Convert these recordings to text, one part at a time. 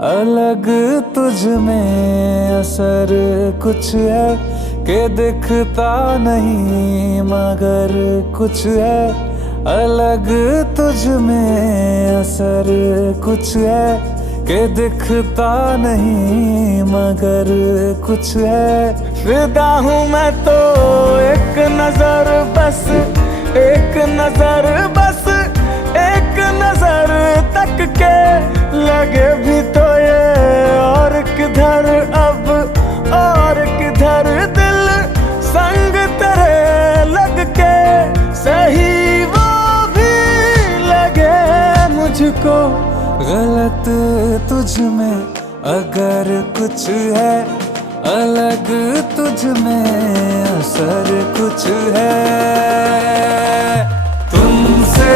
अलग तुझ में असर कुछ है कि दिखता नहीं मगर कुछ है। अलग तुझ में असर कुछ है कि दिखता नहीं मगर कुछ है। फिदा हूँ मैं तो एक नजर बस, एक नजर बस, एक नजर तक के लगे भी तो ये और किधर अब और किधर दिल संग तेरे लग के सही वो भी लगे मुझको। गलत तुझ में अगर कुछ है, अलग तुझ में असर कुछ है। तुमसे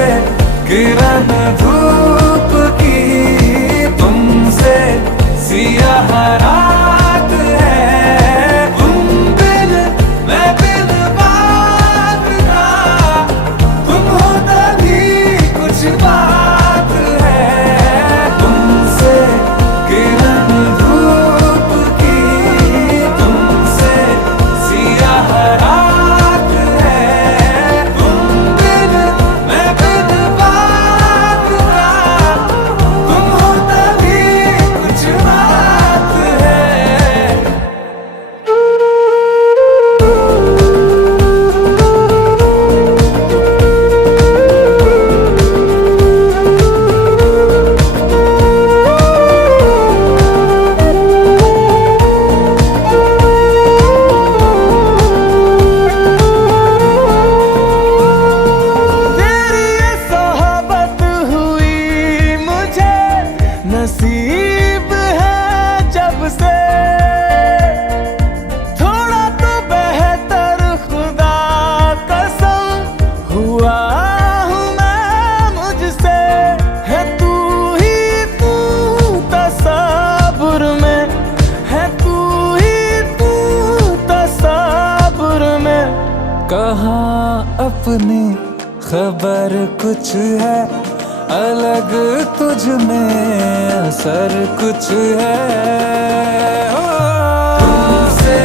किरण धूप की, तुमसे सियाह रात है। तुम बिन मैं बिन बात का, तुम हो तभी कुछ बात है। तुमसे किरण धूप की, तुमसे सियाह रात है। तुम बिन मैं बिन बात का, तुम हो तभी कुछ बात है। तेरी ये सोहबत हुई मुझे नसीब है जब से। थोड़ा तो बेहतर खुदा कसम हुआ हूँ मैं मुझसे। है तू ही तू तसव्वुर में, है तू ही तू तसव्वुर में। कहाँ अपनी खबर कुछ है, अलग तुझ में असर कुछ है। ओ, तुमसे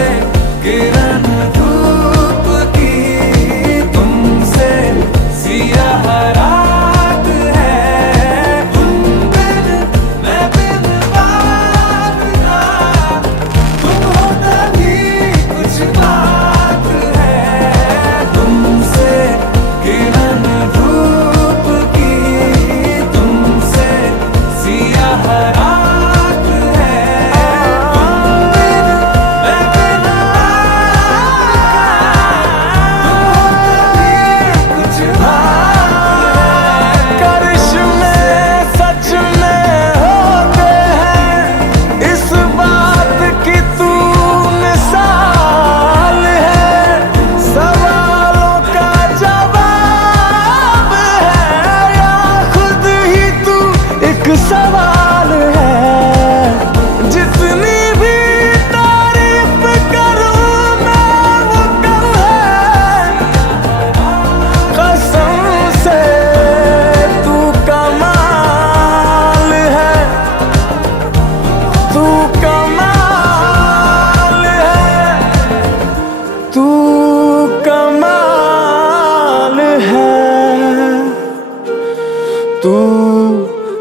किरण धूप की, तुमसे सियाह रात है। तुम बिन मैं बिन बात का, तुम हो तभी कुछ बात है। तुमसे किरण धूप की, तुमसे सियाह रात है। तुम बिन मैं बिन बात का, तुम हो तभी कुछ बात है। करिश्मे सच में होते हैं, इस बात की तू मिसाल है। सवालों का जवाब है या खुद ही तू एक सवाल है। जितनी भी तारीफ करूं मैं वो कम है। कसम से तू कमाल है, तू कमाल है, तू कमाल है, तू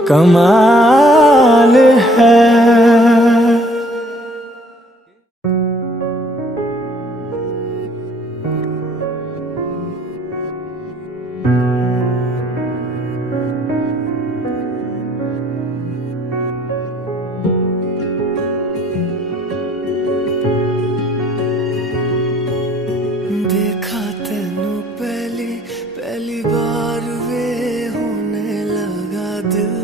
कमाल है। देखा तेनू पहली बार वे होने लगा दिल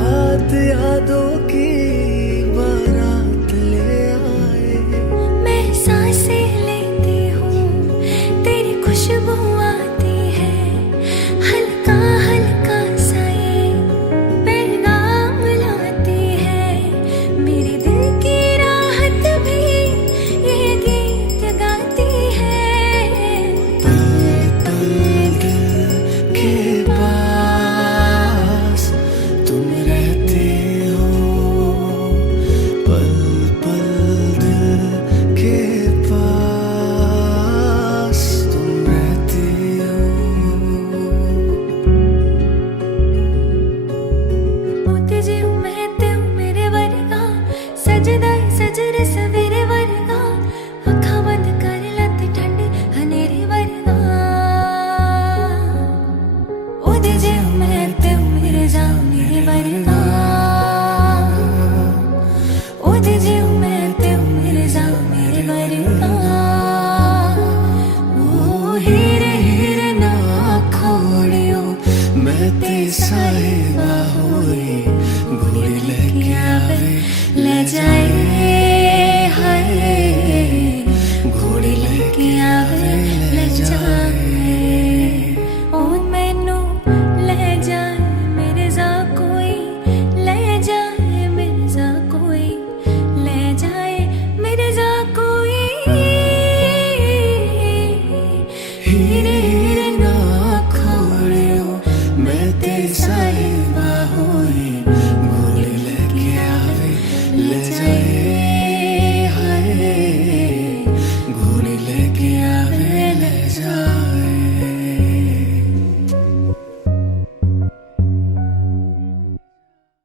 रात